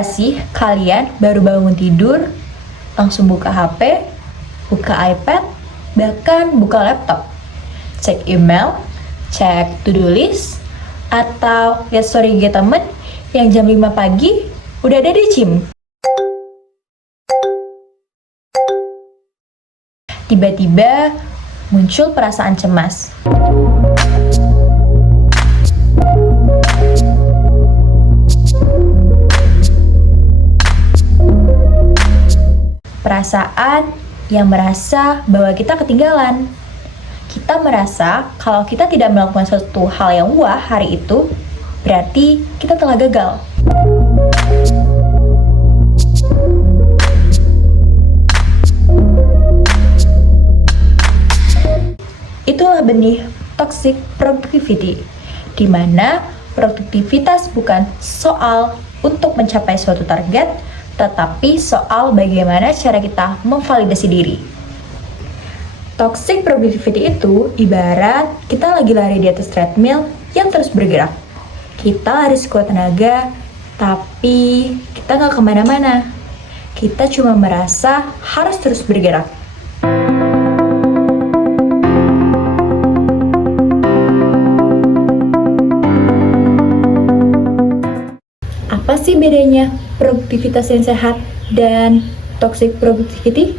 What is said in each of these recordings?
nggak sih kalian baru bangun tidur, langsung buka HP, buka iPad, bahkan buka laptop, cek email, cek to-do list, atau lihat story IG temen yang jam 5 pagi udah ada di gym. Tiba-tiba muncul perasaan cemas. Perasaan yang merasa bahwa kita ketinggalan. Kita merasa kalau kita tidak melakukan suatu hal yang wah hari itu, berarti kita telah gagal. Itulah benih toxic productivity, di mana produktivitas bukan soal untuk mencapai suatu target, tetapi soal bagaimana cara kita memvalidasi diri. Toxic productivity itu ibarat kita lagi lari di atas treadmill yang terus bergerak. Kita lari sekuat tenaga, tapi kita nggak kemana-mana. Kita cuma merasa harus terus bergerak. Apa sih bedanya produktivitas yang sehat dan toxic productivity?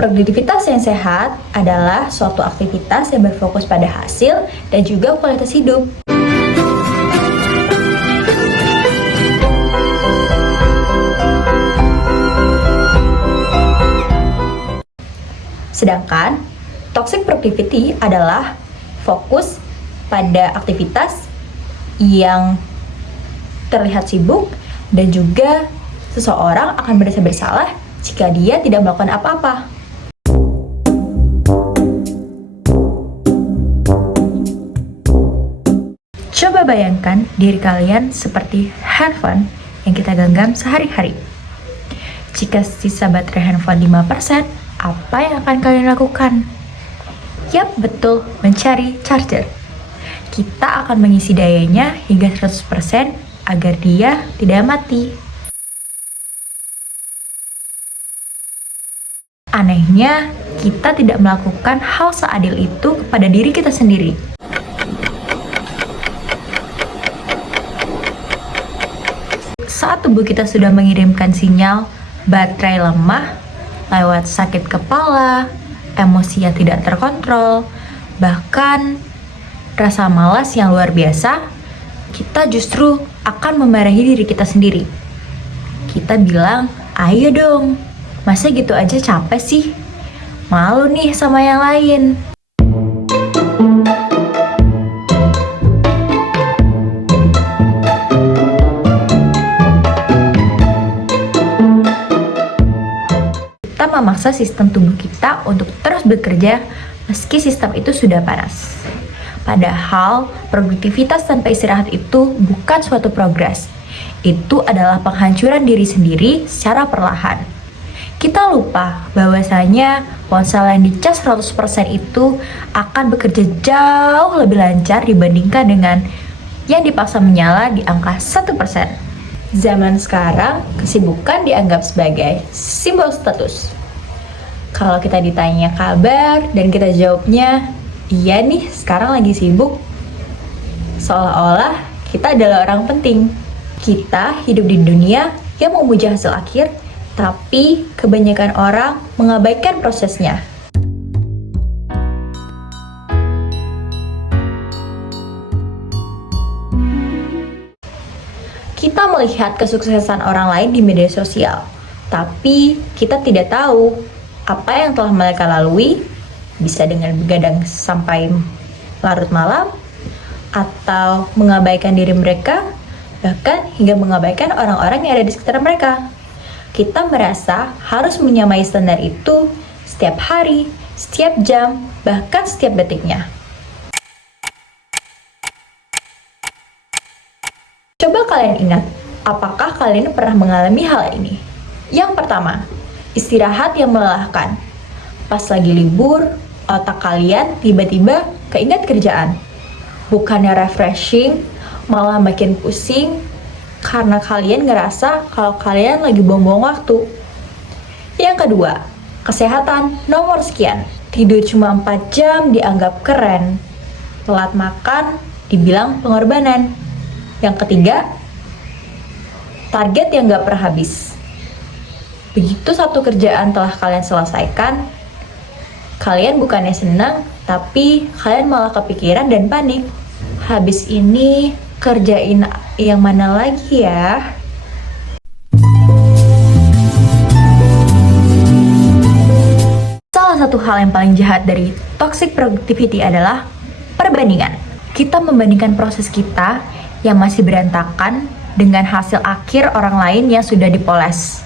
Produktivitas yang sehat adalah suatu aktivitas yang berfokus pada hasil dan juga kualitas hidup. Sedangkan toxic productivity adalah fokus pada aktivitas yang terlihat sibuk dan juga seseorang akan merasa bersalah jika dia tidak melakukan apa-apa. Coba bayangkan diri kalian seperti handphone yang kita genggam sehari-hari. Jika sisa baterai handphone 5%, apa yang akan kalian lakukan? Yap, betul, mencari charger. Kita akan mengisi dayanya hingga 100% agar dia tidak mati. Anehnya, kita tidak melakukan hal seadil itu kepada diri kita sendiri. Saat tubuh kita sudah mengirimkan sinyal baterai lemah lewat sakit kepala, emosi yang tidak terkontrol, bahkan rasa malas yang luar biasa, kita justru akan memarahi diri kita sendiri. Kita bilang, ayo dong, masa gitu aja capek sih? Malu nih sama yang lain. Kita memaksa sistem tubuh kita untuk terus bekerja meski sistem itu sudah panas. Padahal, produktivitas tanpa istirahat itu bukan suatu progres. Itu adalah penghancuran diri sendiri secara perlahan. Kita lupa bahwasanya ponsel yang dicas 100% itu akan bekerja jauh lebih lancar dibandingkan dengan yang dipaksa menyala di angka 1%. Zaman sekarang, kesibukan dianggap sebagai simbol status. Kalau kita ditanya kabar dan kita jawabnya, iya nih, sekarang lagi sibuk. Seolah-olah kita adalah orang penting. Kita hidup di dunia yang memuja hasil akhir, tapi kebanyakan orang mengabaikan prosesnya. Kita melihat kesuksesan orang lain di media sosial, tapi kita tidak tahu apa yang telah mereka lalui, bisa dengan begadang sampai larut malam, atau mengabaikan diri mereka, bahkan hingga mengabaikan orang-orang yang ada di sekitar mereka. Kita merasa harus menyamai standar itu setiap hari, setiap jam, bahkan setiap detiknya. Coba kalian ingat, apakah kalian pernah mengalami hal ini? Yang pertama, istirahat yang melelahkan. Pas lagi libur, otak kalian tiba-tiba keingat kerjaan. Bukannya refreshing, malah makin pusing, karena kalian ngerasa kalau kalian lagi buang-buang waktu. Yang kedua, kesehatan nomor sekian. Tidur cuma 4 jam dianggap keren. Telat makan dibilang pengorbanan. Yang ketiga, target yang gak pernah habis. Begitu satu kerjaan telah kalian selesaikan, kalian bukannya senang, tapi kalian malah kepikiran dan panik. Habis ini kerjain yang mana lagi ya? Salah satu hal yang paling jahat dari toxic productivity adalah perbandingan. Kita membandingkan proses kita yang masih berantakan dengan hasil akhir orang lain yang sudah dipoles.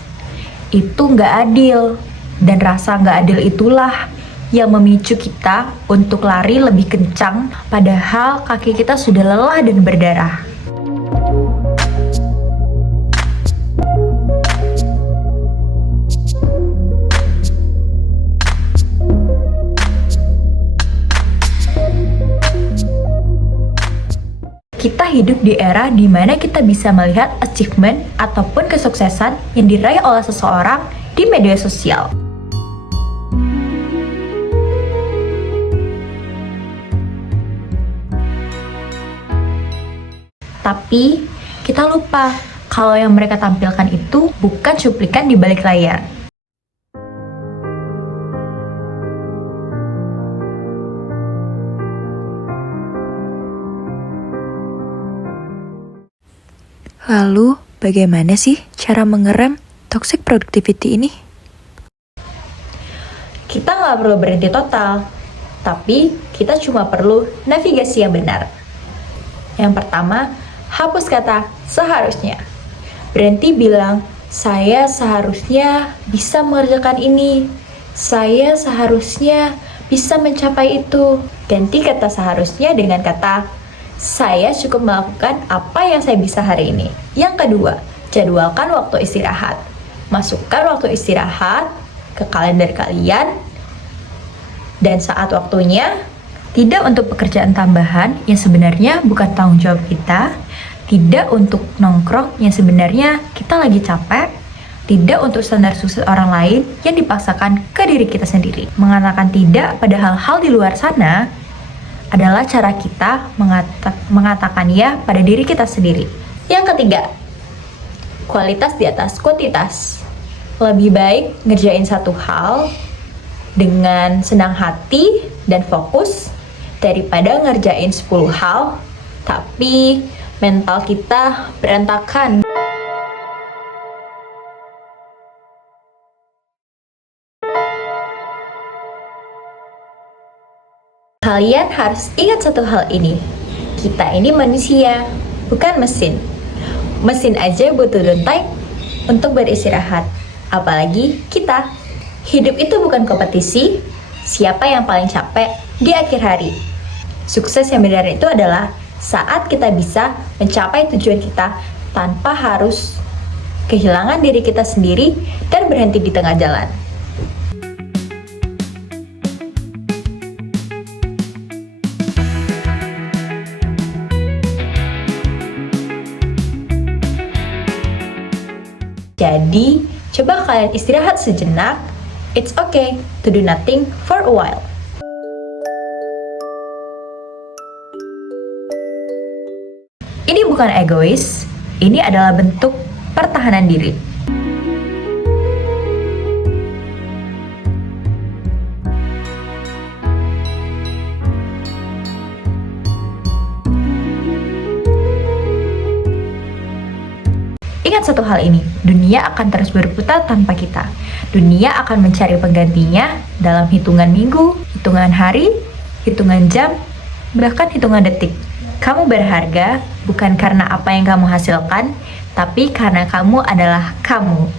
Itu nggak adil, dan rasa nggak adil itulah yang memicu kita untuk lari lebih kencang, padahal kaki kita sudah lelah dan berdarah. Kita hidup di era di mana kita bisa melihat achievement ataupun kesuksesan yang diraih oleh seseorang di media sosial. Tapi kita lupa kalau yang mereka tampilkan itu bukan cuplikan di balik layar. Lalu, bagaimana sih cara mengerem toxic productivity ini? Kita nggak perlu berhenti total, tapi kita cuma perlu navigasi yang benar. Yang pertama, hapus kata seharusnya. Berhenti bilang, saya seharusnya bisa mengerjakan ini. Saya seharusnya bisa mencapai itu. Ganti kata seharusnya dengan kata saya cukup melakukan apa yang saya bisa hari ini. Yang kedua, jadwalkan waktu istirahat. Masukkan waktu istirahat ke kalender kalian, dan saat waktunya, tidak untuk pekerjaan tambahan yang sebenarnya bukan tanggung jawab kita, tidak untuk nongkrong yang sebenarnya kita lagi capek, tidak untuk standar sukses orang lain yang dipaksakan ke diri kita sendiri. Mengatakan tidak pada hal-hal di luar sana adalah cara kita mengatakan ya pada diri kita sendiri. Yang ketiga, kualitas di atas kuantitas. Lebih baik ngerjain satu hal dengan senang hati dan fokus daripada ngerjain 10 hal tapi mental kita berantakan. Kalian harus ingat satu hal ini. Kita ini manusia, bukan mesin. Mesin aja butuh downtime untuk beristirahat. Apalagi kita. Hidup itu bukan kompetisi, siapa yang paling capek di akhir hari. Sukses yang benar itu adalah saat kita bisa mencapai tujuan kita tanpa harus kehilangan diri kita sendiri dan berhenti di tengah jalan. Jadi, coba kalian istirahat sejenak. It's okay to do nothing for a while. Ini bukan egois, ini adalah bentuk pertahanan diri. Ingat satu hal ini, dunia akan terus berputar tanpa kita. Dunia akan mencari penggantinya dalam hitungan minggu, hitungan hari, hitungan jam, bahkan hitungan detik. Kamu berharga bukan karena apa yang kamu hasilkan, tapi karena kamu adalah kamu.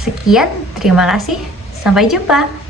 Sekian, terima kasih. Sampai jumpa.